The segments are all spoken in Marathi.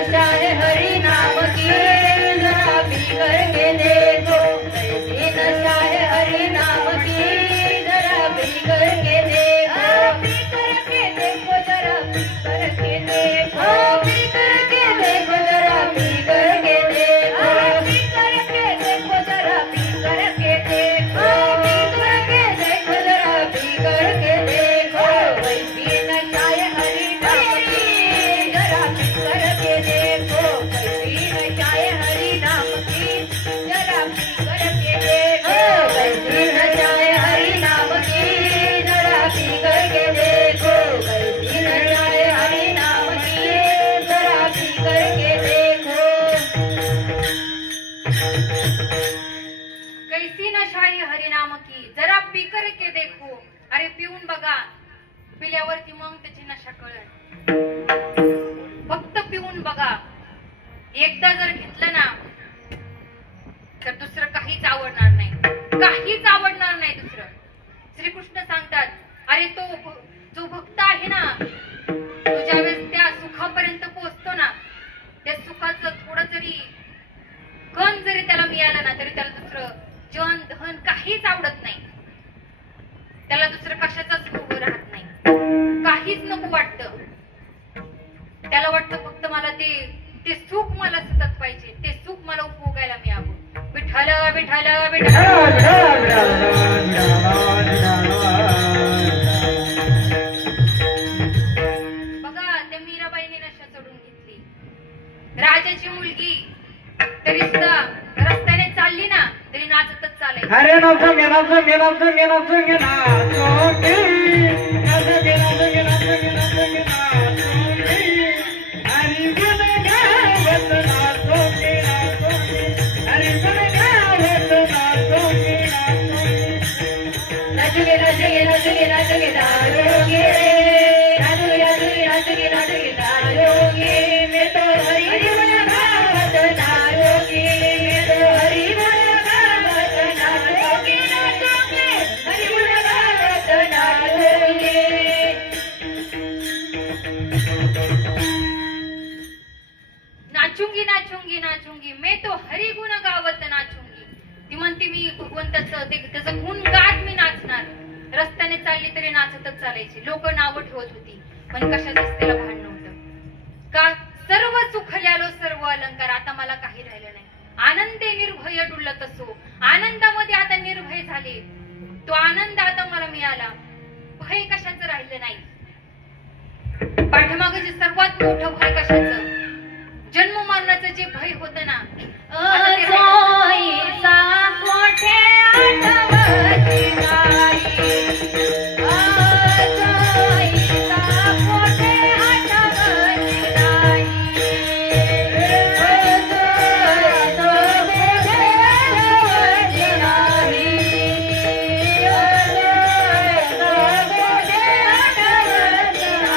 नशा है हरि नाम की जरा पी करके देखो कैसी नशा है हरि नाम की जरा पी करके देखो पी करके देखो जरा पी करके देखो पी करके देखो जरा पी करके देखो पी करके देखो जरा पी करके देखो पी करके देखो जरा पी करके देखो कैसी नशा है हरि नाम की जरा पी करके देखो कैसी नशा है हरि नाम की जरा पी करके देखो कैसी नशा है हरि नाम की जरा पी करके देखो कैसी नशा है हरि नाम की जरा पी करके देखो कैसी नशा आहे हरिनाम की जरा पी करके देखो. अरे पिऊन बघा, पिल्यावरती मग त्याची नशा कळेल. फक्त पिऊन बघा, एकदा जर घेतलं ना तर दुसरं काहीच आवडणार नाही, काहीच आवडणार नाही दुसरं. श्रीकृष्ण सांगतात, अरे तो जो भक्त आहे ना, तो ज्यावेळेस त्या सुखापर्यंत पोहोचतो ना, त्या सुखाचं थोडं जरी कण जरी त्याला मिळालं ना तरी त्याला दुसरं जन धन काहीच आवडत नाही. त्याला दुसरं कशाचाच भोग राहत नाही, काहीच नको वाटतं. त्याला वाटतं फक्त मला ते सुख मला सतत पाहिजे, ते सुख मला उपभोगायला मिळावं. विठ्ठल विठ्ठल विठ्ठल. बघा त्या मीराबाईने नशा चढून घेतली. राजाची मुलगी तरी सुद्धा रस्त्याने चालली ना तरी नाचतच चालायची. अरे नाचो गे नाचो गे नाचो गे नाचो गे नाचो गे नाचो गे नाचो गे नाचो गे नाचो गे नाचो गे आणि गुण गावत नाचो गे नाचो गे आणि गुण गावत नाचो गे नाचो गे नाचो गे नाचो गे नाचो गे नाचो गे नाचो गे नाचो गे नाचो गे नाचो गे मैं तो हरि गुण गावत नाचो गे मैं तो हरि गुण गावत नाचो गे नाचो गे हरि गुण गावत नाचो गे. नाचूंगी नाचूंगी नाचूंगी मैं तो हरी गुण गावत नाचूंगी. ती म्हणते मी भगवंताचं त्याचं गुण गात मी नाचणार. रस्त्याने चालली तरी नाचतच चालायची. लोक नावं ठेवत होती पण कशाचंच तिला भान नव्हतं. का सर्व सुखल्यालो सर्व अलंकार, आता मला काही राहिलं नाही. आनंदे निर्भय डुलत असो, आनंदामध्ये आता निर्भय झाले. तो आनंद आता मला मिळाला, भय कशाचं राहिलं नाही. पाठीमागे जे सर्वात मोठं भय कशाचं, जन्म मरणाचं जे भय होतं ना, सोयीचा कोठे आठवती नाही, सोयीचा कोठे आठवती नाही, सोयीचा कोठे आठवती नाही, सोयीचा कोठे आठवती नाही.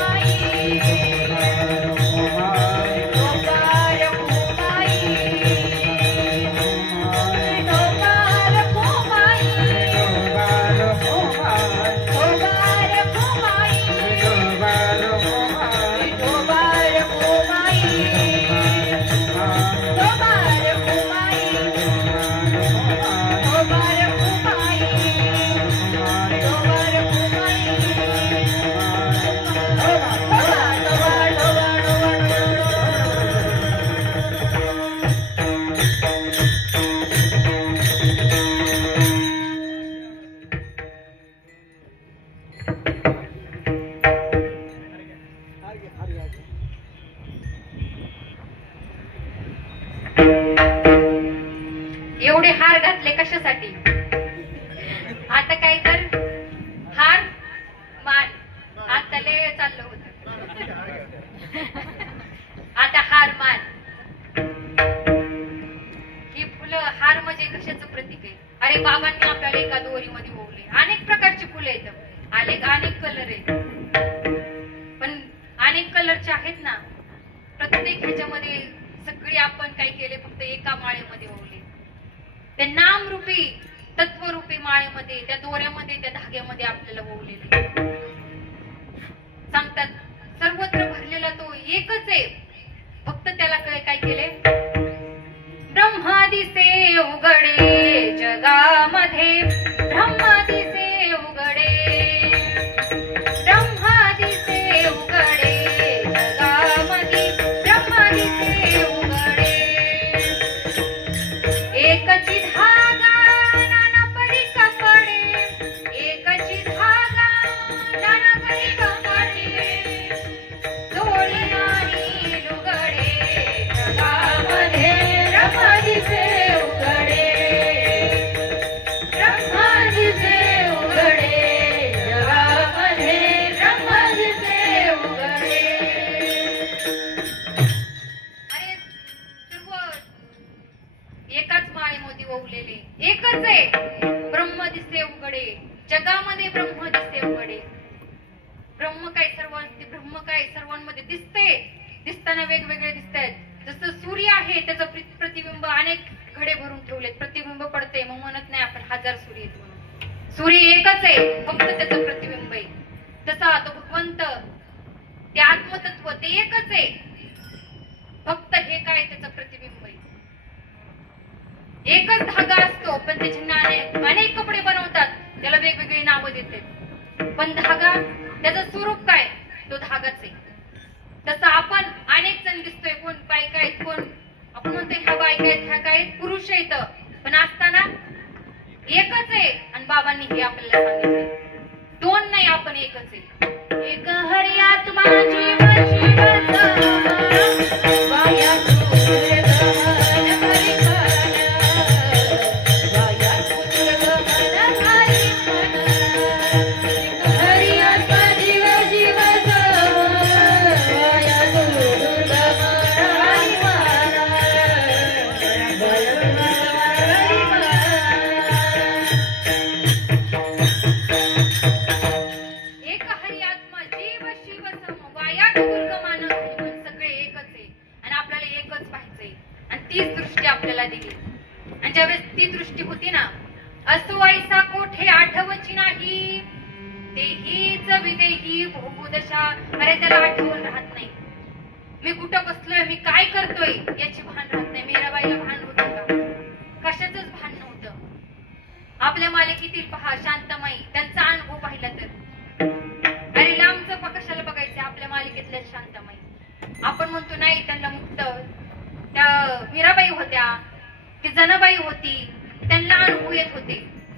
Bye. दोरीमध्ये ओवले. अनेक प्रकारची फुले आहेत, अनेक कलर आहेत, पण अनेक कलरचे आहेत ना. प्रत्येक ह्याच्यामध्ये सगळी आपण काय केले, फक्त एका माळेमध्ये ओवले. त्या नामरूपी तत्वरूपी माळेमध्ये, त्या दोऱ्यामध्ये, त्या धाग्यामध्ये आपल्याला ओवलेले. सांगतात सर्वत्र भरलेला तो एकच आहे, फक्त त्याला काय केले. ब्रह्मादिसे उघडे जगामध्ये, ब्रह्मादिसे उघडे, ब्रह्मादिसे उघडे जगामध्ये, ब्रह्मादिसे उघडे. एकची धागा नाना परी कपडे, एकची धागा नाना परी कपडे, जोडी आणि लुगडे जगामध्ये, ब्रह्मादिसे उघडे, ब्रह्मादिसे उघडे जगामध्ये, ब्रह्मादिसे उघडे. अरे सर्व एकाच माळेमध्ये ओवलेले, एकच आहे. ब्रह्मदिसे उघडे जगामध्ये, ब्रह्मदिसे उघडे. ब्रह्म काय सर्वांमध्ये दिसते, दिसताना वेगवेगळे दिसत आहेत. जसं सूर्य आहे, त्याचं प्रतिबिंब अनेक घडे भरून ठेवलेत, प्रतिबिंब पडते, मग म्हणत नाही आपण हजार सूर्य आहेत म्हणून. सूर्य एकच आहे, फक्त त्याचं प्रतिबिंब आहे. तसा तो भगवंत, ते आत्मतत्व ते एकच आहे, फक्त हे काय त्याचं प्रतिबिंब आहे. एकच धागा असतो, पण त्याचे अनेक कपडे बनवतात, त्याला वेगवेगळी नावं देते, पण धागा त्याचं स्वरूप काय, तो धागाच आहे. तसं आपण अनेक जण दिसतोय, कोण बायका आहेत, कोण आपण म्हणतोय ह्या बायका आहेत, ह्या काय पुरुष आहेत, पण असताना एकच आहे. आणि बाबांनी हे आपल्याला सांगितले, दोन नाही, आपण एकच आहे. एक हरी आत्मा जीव शिवचा, वाया तुझे गमन हरी मन, वाया तुझे गमन हरी मन. एक हरी आत्मा जीव शिवचा, वाया तुझे गमन हरी मन, वाया तुझे गमन हरी मन. एक हरी आत्मा जीव शिव सम, वाया दुर्गमान हरी मन. सगळे एकच आहे आणि आपल्याला एकच पाहिजे. आणि तीच दृष्टी आपल्याला दिली. आणि ज्यावेळेस ती दृष्टी होती ना, असो ऐसा कोठे आठवची नाही, देहीच विदेही भोगुदशा. अरे त्याला आठवण राहत नाही, मी कुठं बसलोय, मी काय करतोय याची भान राहत नाही. मीराबाईला भान होतं का? कशाचंच भान नव्हतं. आपल्या मालिकेतील पहा शांतमाई, त्यांचा अनुभव पाहिला तर अरे लांबचं कशाला बघायचं, आपल्या मालिकेतल्या शांतमाई. आपण म्हणतो नाही त्यांना मुक्त, त्या मीराबाई होत्या, ती जनाबाई होती, त्यांना अनुभव येत होते,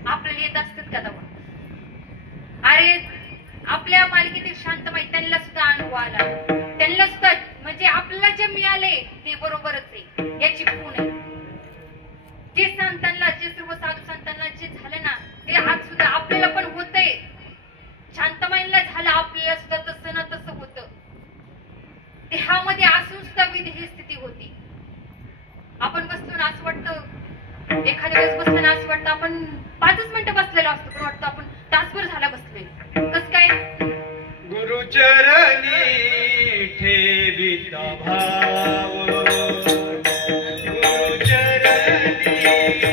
आपल्याला येत असतात का तेव्हा? अरे आपल्या मालिकेतील शांतमाई, त्यांना सुद्धा अनुभव आला, त्यांना सुद्धा म्हणजे आपल्याला जे मिळाले ते बरोबरच आहे याची खूण आहे. जे संतांना, जे सर्व साधू संतांना जे झालं ना, ते आज सुद्धा आपल्याला पण होतंय. शांतमाईला झालं, आपल्याला सुद्धा तसं ना तसं होतं. देहामध्ये असून सुद्धा विदेही स्थिती होती. आपण बसतो ना असं वाटतं, एखाद्या वेळेस बसताना असं वाटतं आपण 5 मिनिटं बसलेलो असतो, पण वाटतं आपण तासभर झाला बसलोय. कसं काय? गुरुचरणी ठेविता भाव, गुरुचरणी ठेविता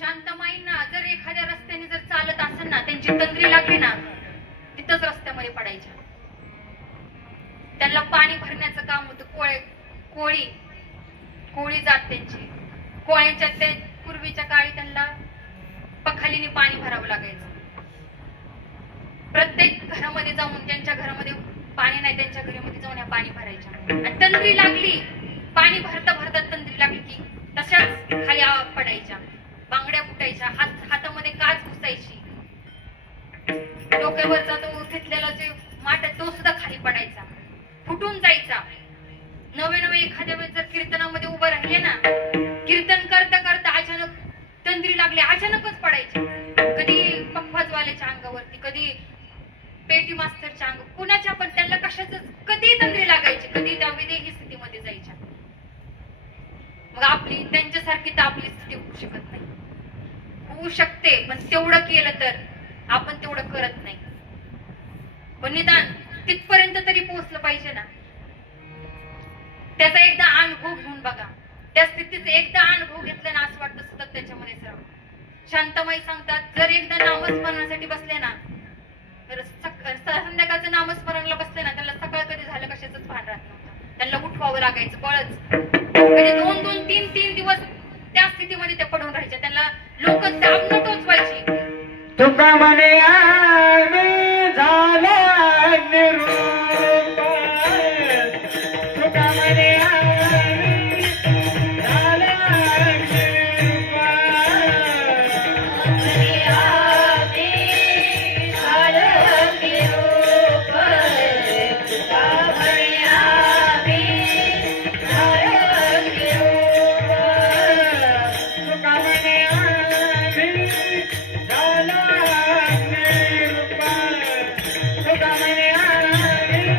शांतमाईंना जर एखाद्या रस्त्याने जर चालत असेल ना, त्यांची तंद्री लागली ना, तिथंच रस्त्यामध्ये पडायच्या. त्यांना पाणी भरण्याचं काम होतं. कोळी जात त्यांची. कोळ्यांच्या ते पूर्वीच्या काळी त्यांना पखालीने पाणी भरावं लागायचं. प्रत्येक घरामध्ये जाऊन, ज्यांच्या घरामध्ये पाणी नाही त्यांच्या घरामध्ये जाऊन या पाणी भरायच्या. आणि तंद्री लागली, पाणी भरता भरता तंद्री लागली की तशाच खाली पडायच्या, बांगड्या फुटायच्या, हातामध्ये काच घुसायची, डोक्यावरचा तो घेतलेला जे माठ आहे तो सुद्धा खाली पडायचा, फुटून जायचा. नवे नवे एखाद्या वेळेस जर कीर्तनामध्ये उभं राहिले ना, कीर्तन करता करता अचानक तंद्री लागली, अचानकच पडायचे. कधी पप्पाजवाल्याच्या अंगावरती, कधी पेटी मास्तरच्या अंग, कुणाच्या पण, त्यांना कशाच कधी तंद्री लागायची, कधी त्या विदेही स्थितीमध्ये जायच्या. मग आपली त्यांच्यासारखी तर आपली स्थिती होऊ शकत नाही, होऊ शकते पण तेवढं केलं तर, आपण तेवढं करत नाही. पण निदान तिथपर्यंत तरी पोहोचलं पाहिजे ना. त्याचा एकदा अनुभव घेऊन बघा, त्या स्थितीचा एकदा अनुभव घेतला ना, असं वाटतं सतत त्याच्यामध्येच राहावं. शांतामाई सांगतात, जर एकदा नामस्मरणासाठी बसले ना, तर संध्याकाळचं नामस्मरणाला बसले ना, त्याला सकाळ कधी झालं कशाच भान राहत नव्हतं. त्यांना उठवावं लागायचं बळच. कधी 2-2, 3-3 दिवस त्या स्थितीमध्ये ते पडून राहायचे. त्यांना लोक दाबणं टोचवायची. तुका म्हणे आम्ही झाला निरूप, तुका म्हणे आम्ही झाला निरूप, म्हणे आम्ही झालं निरूप, तुका म्हणे आम्ही झालं निरूप, तुका म्हणे आम्ही झाला निरूप, तुका म्हणे आम्ही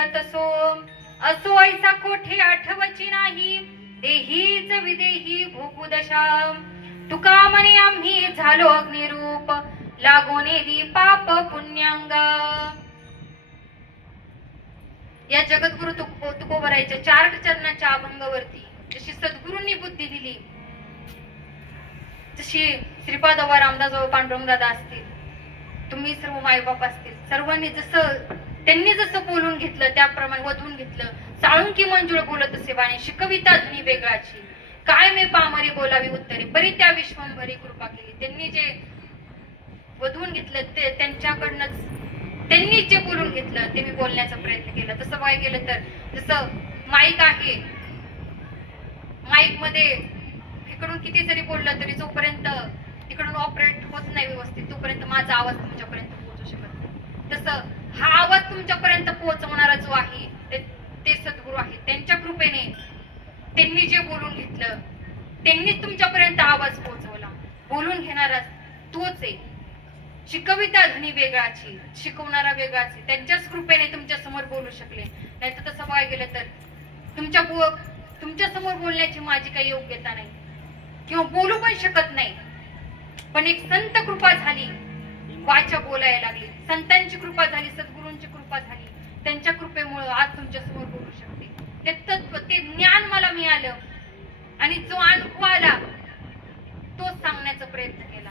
बोलला तसो असो ऐसा कोठे आठवची नाही देहीच विदेही भूपुदशा तुका म्हणे आम्ही झालो अग्निरूप लागोने दी पाप पुण्यांग या जगद्गुरु तुकोबरायच्या 4 चरणाच्या अभंगावरती जशी सद्गुरूंनी बुद्धी दिली जशी श्रीपाद रामदास पांडुरंग दादा असतील तुम्ही सर्व मायबाप असतील सर्वांनी त्यांनी जसं बोलून घेतलं त्याप्रमाणे वधून घेतलं साळुंकी मंजुळ बोलत असे वाणी शिकविता धुनी वेगळाची काय मे पामरी बोलावी उत्तरे बरी त्या विश्वंभरी कृपा केली त्यांनी जे वधून घेतलं ते त्यांच्याकडनंच त्यांनी जे बोलून घेतलं ते मी बोलण्याचा प्रयत्न केला तसं काय केलं तर जसं माईक आहे माईक मध्ये इकडून किती जरी बोललं तरी जोपर्यंत तिकडून ऑपरेट होत नाही व्यवस्थित तोपर्यंत माझा आवाज तुमच्यापर्यंत पोहोचू शकत नाही तसं हा आवाज तुमच्यापर्यंत पोहोचवणारा जो आहे ते सद्गुरू आहे त्यांच्या कृपेने त्यांनी जे बोलून घेतलं त्यांनी तुमच्यापर्यंत आवाज पोहोचवला बोलून घेणारा तोच आहे शिकविता धनी वेगळाची शिकवणारा वेगळाची त्यांच्याच कृपेने तुमच्या समोर बोलू शकले नाही तर तसं बघायला गेलं तर तुमच्या समोर बोलण्याची माझी काही योग्यता नाही किंवा बोलू पण शकत नाही पण एक संत कृपा झाली वाचा बोलायला लागली संतांची कृपा झाली सद्गुरूंची कृपा झाली त्यांच्या कृपेमुळे आज तुमच्या समोर बोलू शकते ते तत्व ते ज्ञान मला मिळालं आणि जो अनुभव आला तो सांगण्याचा प्रयत्न केला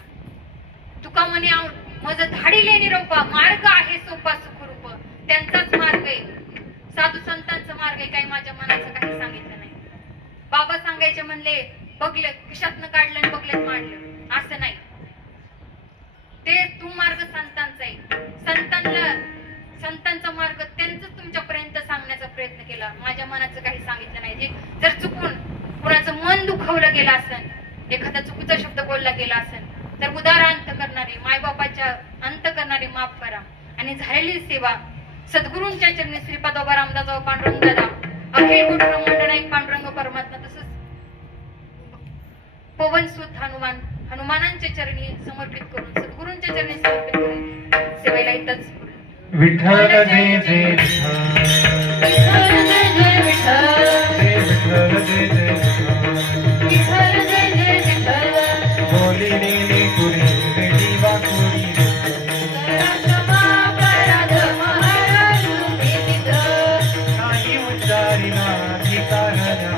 तुका म्हणे माझं धाडी लेणी रोपा मार्ग आहे सोपा सुखरूप त्यांचाच मार्ग आहे साधू संतांचा मार्ग आहे काही माझ्या मनाचं काही सांगितलं नाही बाबा सांगायचे म्हणले बघलं खिशातनं काढलं आणि बघलेत मांडलं असं नाही ते तू मार्ग संतांचा आहे संतांचा मार्ग त्यांचं तुमच्यापर्यंत सांगण्याचा प्रयत्न केला माझ्या मनाचं काही सांगितलं नाही जर चुकून कुणाचं मन दुखवलं गेलं असेल एखादा चुकीचा शब्द बोलला गेला असेल तर उदार अंत करणारे मायबापाच्या अंत करणारे माफ करा आणि झालेली सेवा सद्गुरूंच्या चरणी श्रीपाद रामदास पांडुरंग दादा अखिल कोटी ब्रह्मांड नायक पांडुरंग परमात्मा तसंच पवनसुत हनुमानांच्या चरणी समर्पित करून सद्गुरूंच्या चरणी समर्पित करून सेवेला इथंच विठ्ठल जय जय विठ्ठल जय विठ्ठल जय विठ्ठल जय जय विठ्ठल बोली नेली पुरी वेडी वाकुरी नाही उच्चारी माझी कारण